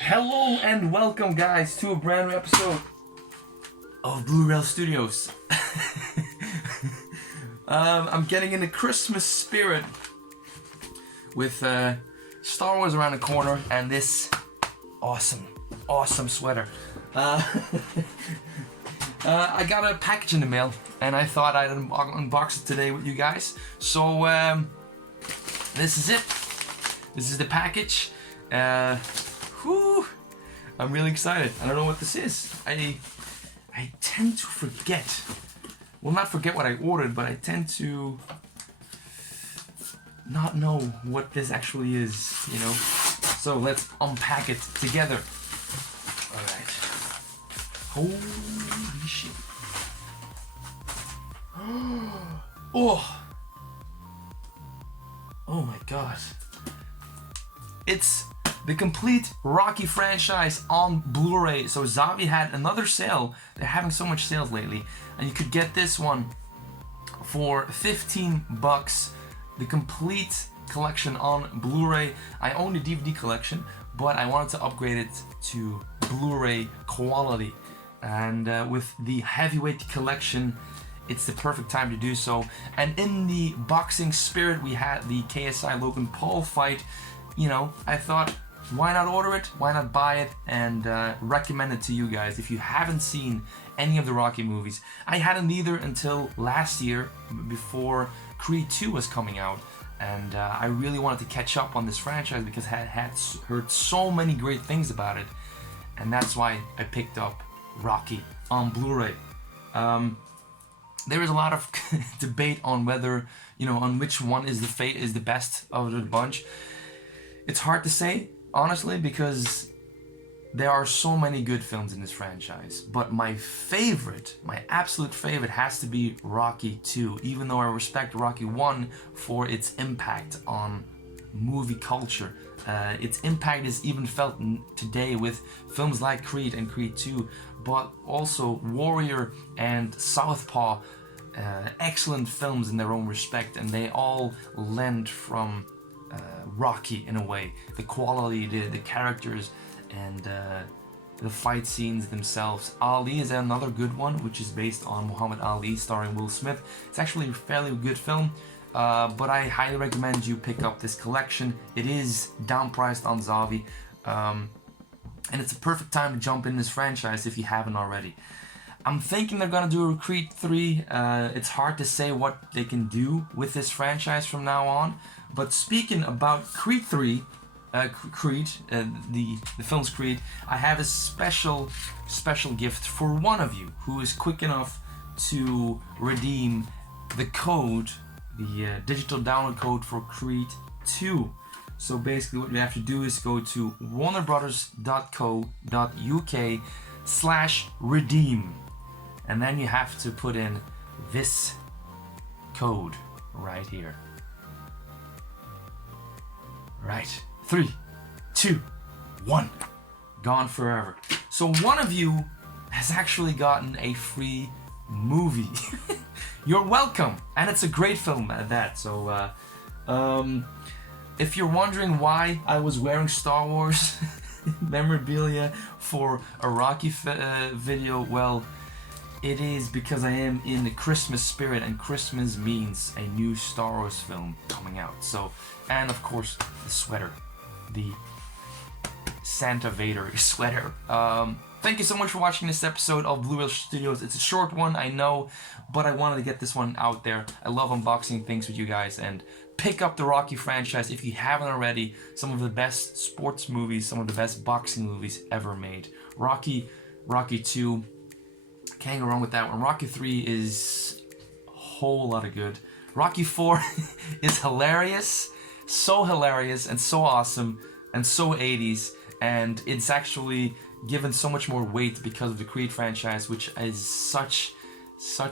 Hello and welcome, guys, to a brand new episode of Blureel Studios. I'm getting in the Christmas spirit with Star Wars around the corner and this awesome sweater. I got a package in the mail and I thought I'd unbox it today with you guys. So this is it. This is the package. I'm really excited. I don't know what this is. I tend to forget. Well, not forget what I ordered, but I tend to not know what this actually is, you know? So let's unpack it together. Alright. Holy shit. Oh my god. It's the complete Rocky franchise on Blu-ray. So Zavvi had another sale. They're having so much sales lately. And you could get this one for $15. The complete collection on Blu-ray. I own the DVD collection, but I wanted to upgrade it to Blu-ray quality. And with the heavyweight collection, it's the perfect time to do so. And in the boxing spirit, we had the KSI Logan Paul fight. You know, I thought, why not order it? Why not buy it and recommend it to you guys if you haven't seen any of the Rocky movies. I hadn't either until last year, before Creed 2 was coming out. And I really wanted to catch up on this franchise because I had heard so many great things about it. And that's why I picked up Rocky on Blu-ray. There is a lot of debate on whether, you know, on which one is the best of the bunch. It's hard to say, honestly, because there are so many good films in this franchise. But my absolute favorite has to be Rocky 2, even though I respect Rocky 1 for its impact on movie culture. Its impact is even felt today with films like Creed and Creed 2, but also Warrior and Southpaw, excellent films in their own respect, and they all lend from Rocky in a way. The quality, the characters, and the fight scenes themselves. Ali is another good one, which is based on Muhammad Ali starring Will Smith. It's actually a fairly good film, but I highly recommend you pick up this collection. It is downpriced on Zavvi, and it's a perfect time to jump in this franchise if you haven't already. I'm thinking they're gonna do a Creed 3. It's hard to say what they can do with this franchise from now on. But speaking about Creed 3, the film's Creed, I have a special gift for one of you who is quick enough to redeem the code, the digital download code for Creed 2. So basically what you have to do is go to warnerbrothers.co.uk/redeem. And then you have to put in this code right here. Right, 3, 2, 1, gone forever. So one of you has actually gotten a free movie. You're welcome, and it's a great film at that. So if you're wondering why I was wearing Star Wars memorabilia for a Rocky video, well, it is because I am in the Christmas spirit, and Christmas means a new Star Wars film coming out. So, and of course, the sweater, the Santa Vader sweater. Thank you so much for watching this episode of Blureel Studios. It's a short one, I know, but I wanted to get this one out there. I love unboxing things with you guys, and pick up the Rocky franchise if you haven't already. Some of the best sports movies, some of the best boxing movies ever made. Rocky 2, can't go wrong with that one. Rocky 3 is a whole lot of good. Rocky 4 is hilarious, so hilarious and so awesome and so 80s, and it's actually given so much more weight because of the Creed franchise, which is such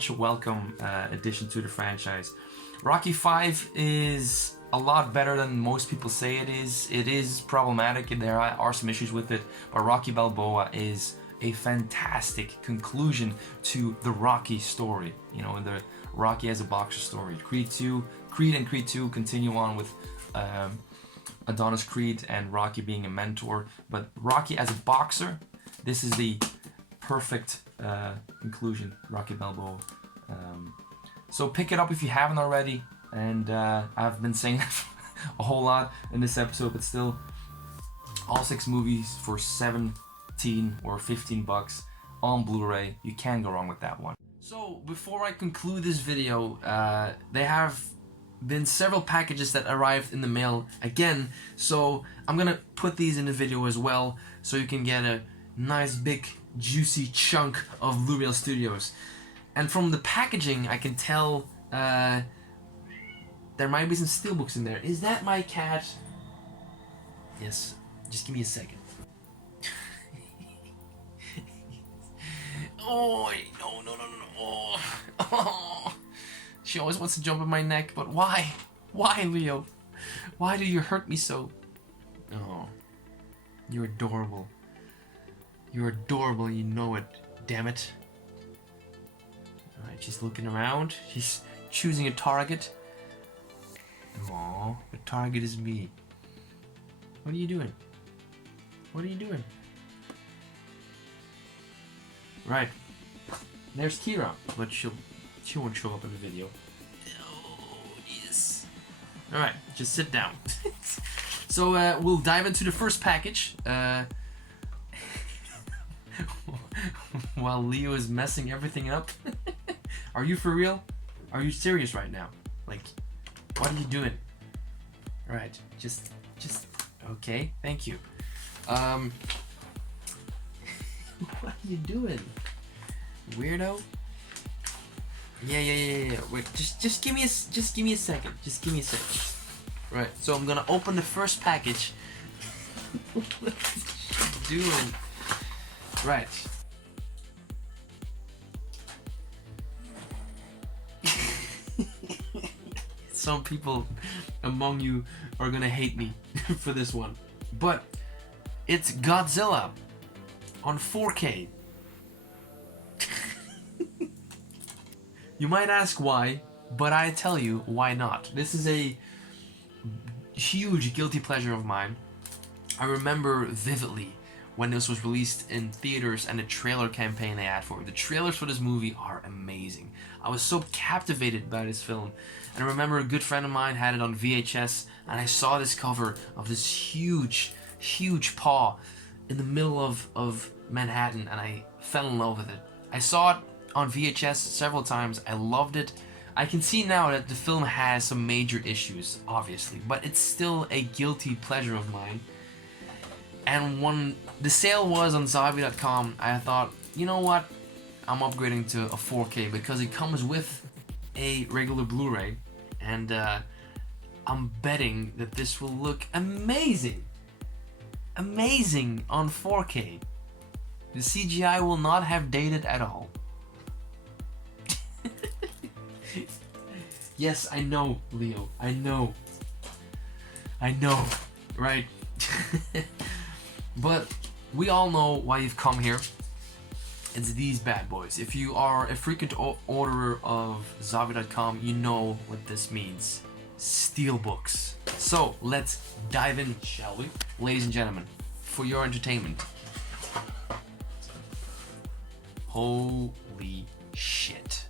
a welcome addition to the franchise. Rocky 5 is a lot better than most people say it is. It is problematic and there are some issues with it, but Rocky Balboa is a fantastic conclusion to the Rocky story, you know, the Rocky as a boxer story. Creed and Creed 2 continue on with Adonis Creed and Rocky being a mentor, but Rocky as a boxer, this is the perfect inclusion, Rocky Balboa. So pick it up if you haven't already, and I've been saying that a whole lot in this episode, but still, all 6 movies for 17 or 15 bucks on Blu-ray. You can't go wrong with that one. So before I conclude this video, there have been several packages that arrived in the mail again, so I'm gonna put these in the video as well, so you can get a nice big juicy chunk of Blureel Studios. And from the packaging I can tell there might be some steelbooks in there. Is that my cat? Yes, just give me a second. Oh, no. Oh. She always wants to jump on my neck, but why? Why, Leo? Why do you hurt me so? Oh, you're adorable. You're adorable, you know it. Damn it. Alright, she's looking around. She's choosing a target. Aww, the target is me. What are you doing? What are you doing? Right. There's Kira, but she won't show up in the video. Oh, yes. Alright, just sit down. So, we'll dive into the first package. While Leo is messing everything up. Are you for real? Are you serious right now? Like, what are you doing? Alright, just, okay, thank you. What are you doing? Weirdo? Yeah. Wait, just give me a second. Just give me a second. Right, so I'm gonna open the first package. What are you doing? Right. Some people among you are gonna hate me for this one, but it's Godzilla on 4K. You might ask why, but I tell you why not. This is a huge guilty pleasure of mine. I remember vividly when this was released in theaters and the trailer campaign they had for it. The trailers for this movie are amazing. I was so captivated by this film. And I remember a good friend of mine had it on VHS, and I saw this cover of this huge paw in the middle of Manhattan, and I fell in love with it. I saw it on VHS several times. I loved it. I can see now that the film has some major issues, obviously, but it's still a guilty pleasure of mine. And when the sale was on Zavi.com, I thought, you know what? I'm upgrading to a 4K because it comes with a regular Blu-ray, and I'm betting that this will look amazing. Amazing on 4K. The CGI will not have dated at all. Yes, I know, Leo. I know, right? But we all know why you've come here. It's these bad boys. If you are a frequent orderer of Zavi.com, you know what this means. Steelbooks. So let's dive in, shall we? Ladies and gentlemen, for your entertainment. Holy shit.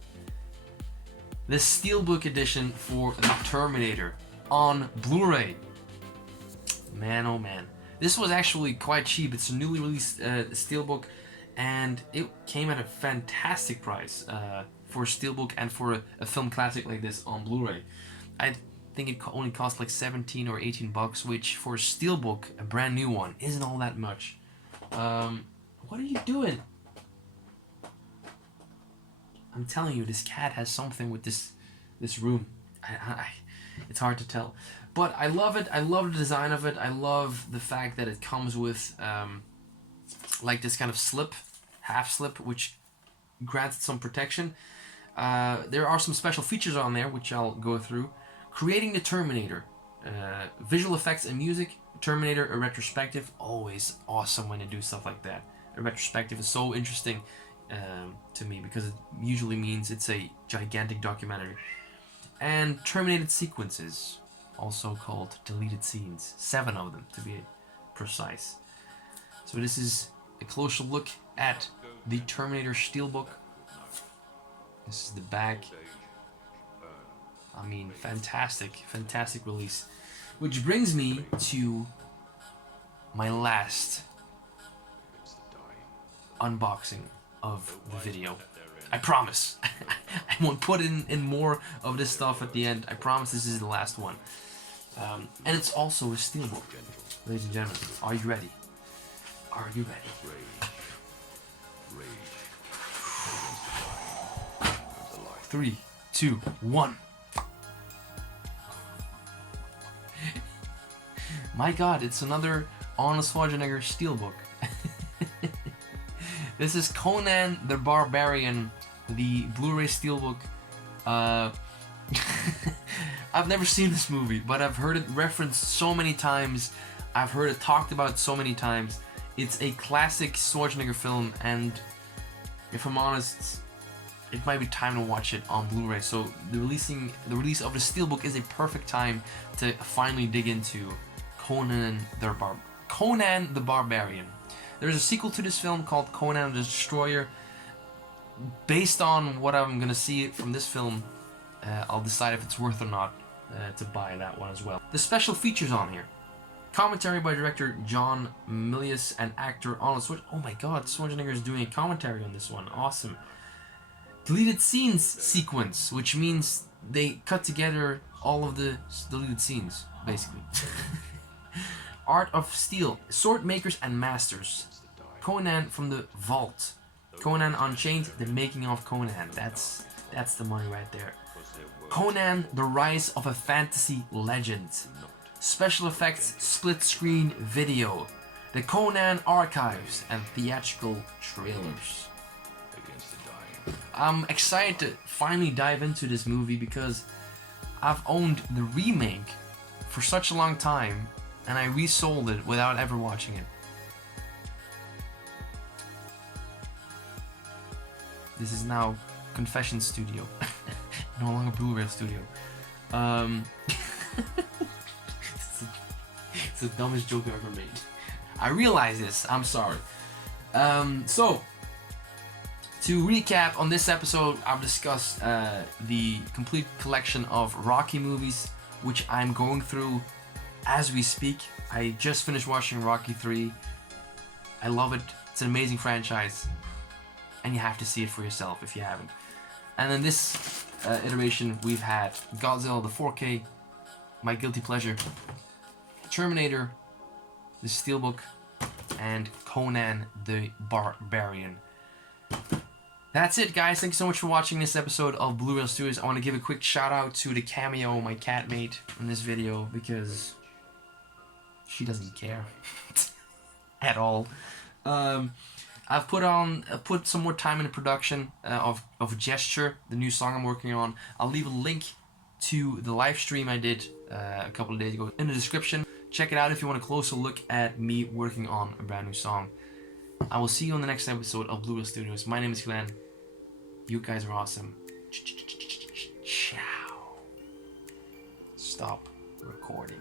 The Steelbook edition for the Terminator on Blu-ray. Man, oh man. This was actually quite cheap. It's a newly released Steelbook, and it came at a fantastic price for a Steelbook and for a film classic like this on Blu-ray. I think it only cost like 17 or 18 bucks, which for a Steelbook, a brand new one, isn't all that much. What are you doing? I'm telling you, this cat has something with this room. It's hard to tell. But I love it. I love the design of it. I love the fact that it comes with like this kind of slip, half slip, which grants it some protection. There are some special features on there, which I'll go through. Creating the Terminator. Visual effects and music. Terminator, a retrospective. Always awesome when they do stuff like that. A retrospective is so interesting to me because it usually means it's a gigantic documentary. And terminated sequences. also called deleted scenes. 7 of them to be precise. So this is a closer look at the Terminator Steelbook. This is the back. I mean, fantastic release. Which brings me to my last unboxing of the video. I promise. I won't put in more of this stuff at the end. I promise this is the last one. And it's also a steelbook. Ladies and gentlemen, are you ready? Are you ready? 3, 2, 1. My god, it's another Arnold Schwarzenegger steelbook. This is Conan the Barbarian, the Blu-ray steelbook. I've never seen this movie, but I've heard it referenced so many times. I've heard it talked about so many times. It's a classic Schwarzenegger film, and if I'm honest, it might be time to watch it on Blu-ray. So the release of the steelbook is a perfect time to finally dig into Conan the Barbarian. There's a sequel to this film called Conan the Destroyer. Based on what I'm gonna see from this film, I'll decide if it's worth or not to buy that one as well. The special features on here: commentary by director John Milius and actor Arnold Schwarzenegger. Oh my god, Schwarzenegger is doing a commentary on this one. Awesome. Deleted scenes sequence, which means they cut together all of the deleted scenes, basically. Art of Steel, Sword Makers and Masters. Conan from the Vault. Conan Unchained, the making of Conan. That's the money right there. Conan, the rise of a fantasy legend. Special effects, split screen video. The Conan archives and theatrical trailers. I'm excited to finally dive into this movie because I've owned the remake for such a long time, and I resold it without ever watching it. This is now Confession Studio, no longer Blureel Studio. It's the dumbest joke I've ever made. I realize this, I'm sorry. So, to recap on this episode, I've discussed the complete collection of Rocky movies, which I'm going through as we speak. I just finished watching Rocky 3. I love it. It's an amazing franchise, and you have to see it for yourself if you haven't. And in this iteration, we've had Godzilla the 4K, my guilty pleasure, Terminator, the Steelbook, and Conan the Barbarian. That's it, guys. Thank you so much for watching this episode of Blureel Studios. I want to give a quick shout out to the cameo my cat made in this video, because she doesn't care at all. I've put some more time into production of Gesture, the new song I'm working on. I'll leave a link to the live stream I did a couple of days ago in the description. Check it out if you want a closer look at me working on a brand new song. I will see you on the next episode of Blureel Studios. My name is Glenn. You guys are awesome. Ciao. Stop recording.